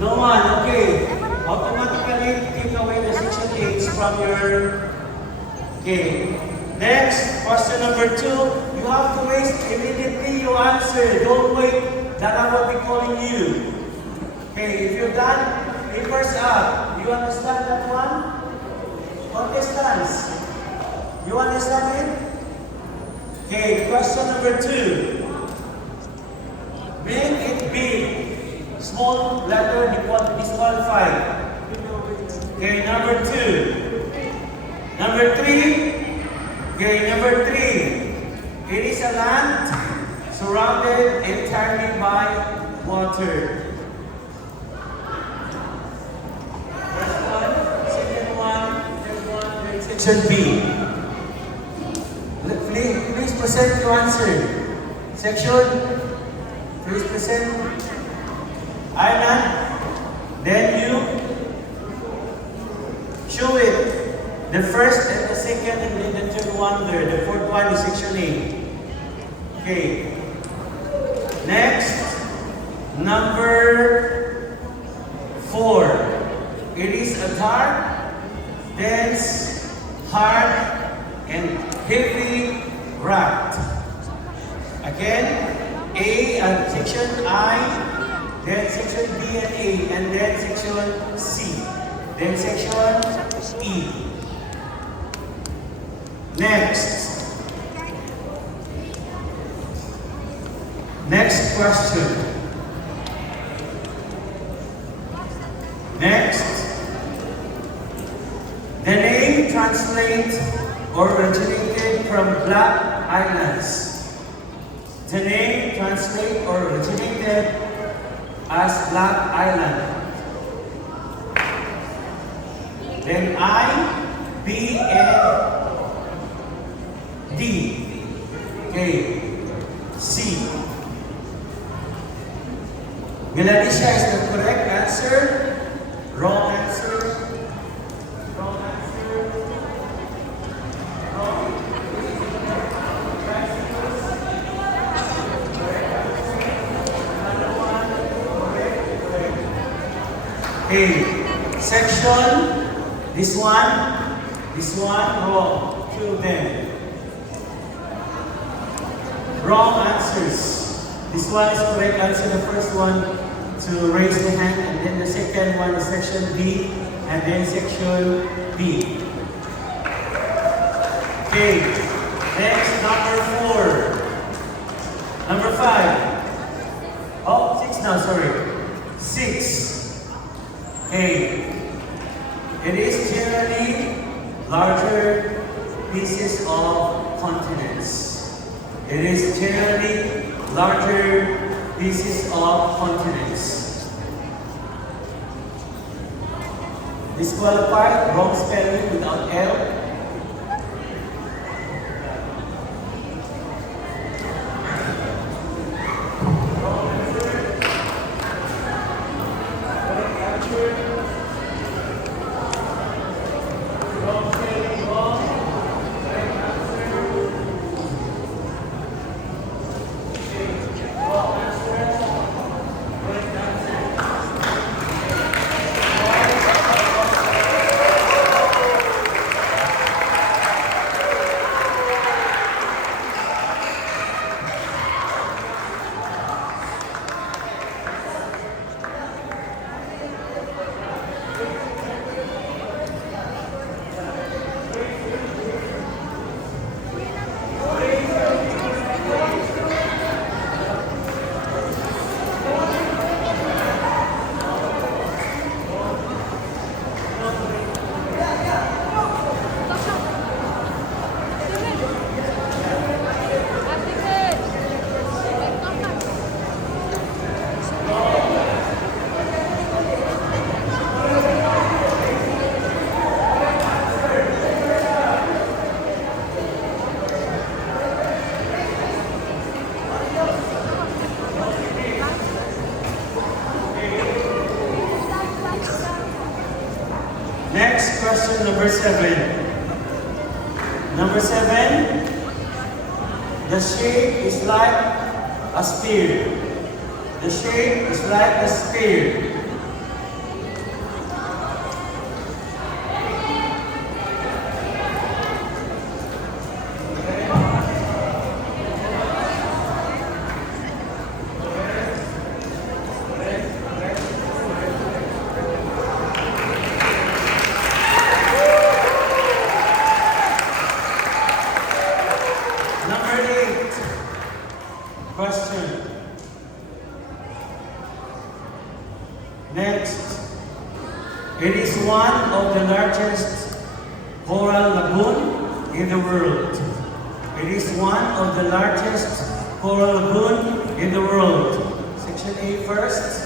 No one, okay. Automatically take away the section 8 from your... Okay. Next, question number 2. You have to raise immediately your answer. Don't wait that I will be calling you. Okay, if you're done, papers up. You understand that one? Contestants, you understand it? Okay, question number 2. Make it big. Small letter disqualified. Okay, number 2. Number 3. Okay, number 3. It is a land surrounded entirely by water. First one, second one, third one, then section B. Please present your answer. Section, please present. Ireland, then you show it. The first and the second and then the third one there. The fourth one is section A. Okay. Next, number 4. It is a dark, dense, hard, and heavy rat. Again, A and section I, then section B and A, and then section C, then section E. Next. Next question. Next. The name translates or originated from Black Islands. The name translates or originated as Black Island. Then I, B, and D. Okay. C. Galatia is the correct answer. Wrong answer. Wrong answer. Wrong. Okay. Section. This one, wrong. 2 of them. Wrong answers. This one is correct answer. The first one to raise the hand, and then the second one is section B, and then section B. Okay. Next, number 4. Number 5. Oh, 6 now, sorry. 6. Okay. It is generally larger pieces of continents. It is generally larger pieces of continents. Disqualified, wrong spelling without L. Next question, number 7. Number 7, the shape is like a spear. The shape is like a spear. Next, it is one of the largest coral lagoon in the world. It is one of the largest coral lagoon in the world. Section A first.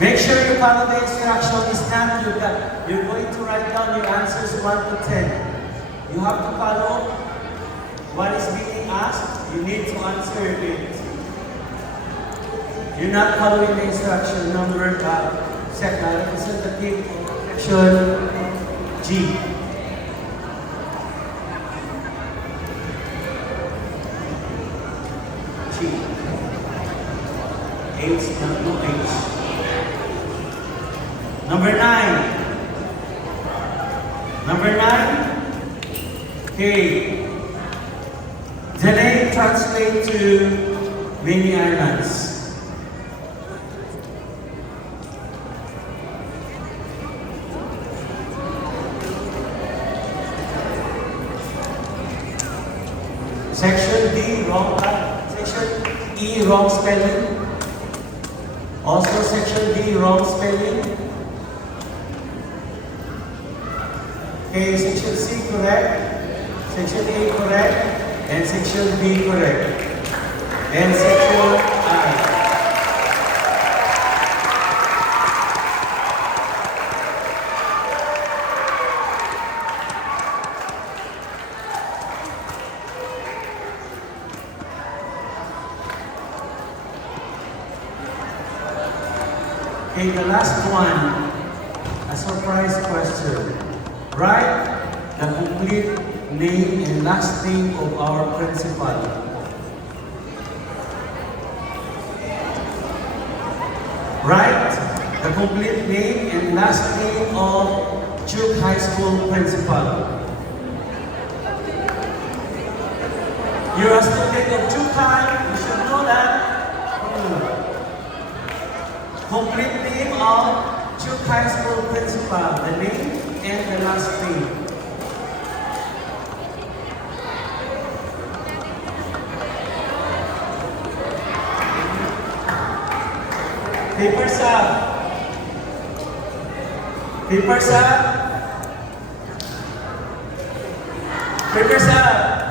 Make sure you follow the instruction. It's not you're going to write down your answers 1 to 10. You have to follow what is being asked. You need to answer it. You're not following the instruction. Number representative section G. G. H, no H. Number 9. Number 9. Okay. The name translates to many islands. Section D, wrong. Section E, wrong spelling. Also section D, wrong spelling. Okay, section C correct, section A correct, and section B correct, and section I. Okay, the last one, a surprise question. Write the complete name and last name of our principal. Write the complete name and last name of Duke High School principal. You're a student of Duke High, you should know that. Complete name of Duke High School principal, the name and the last name. Papers up. Papers up. Papers up.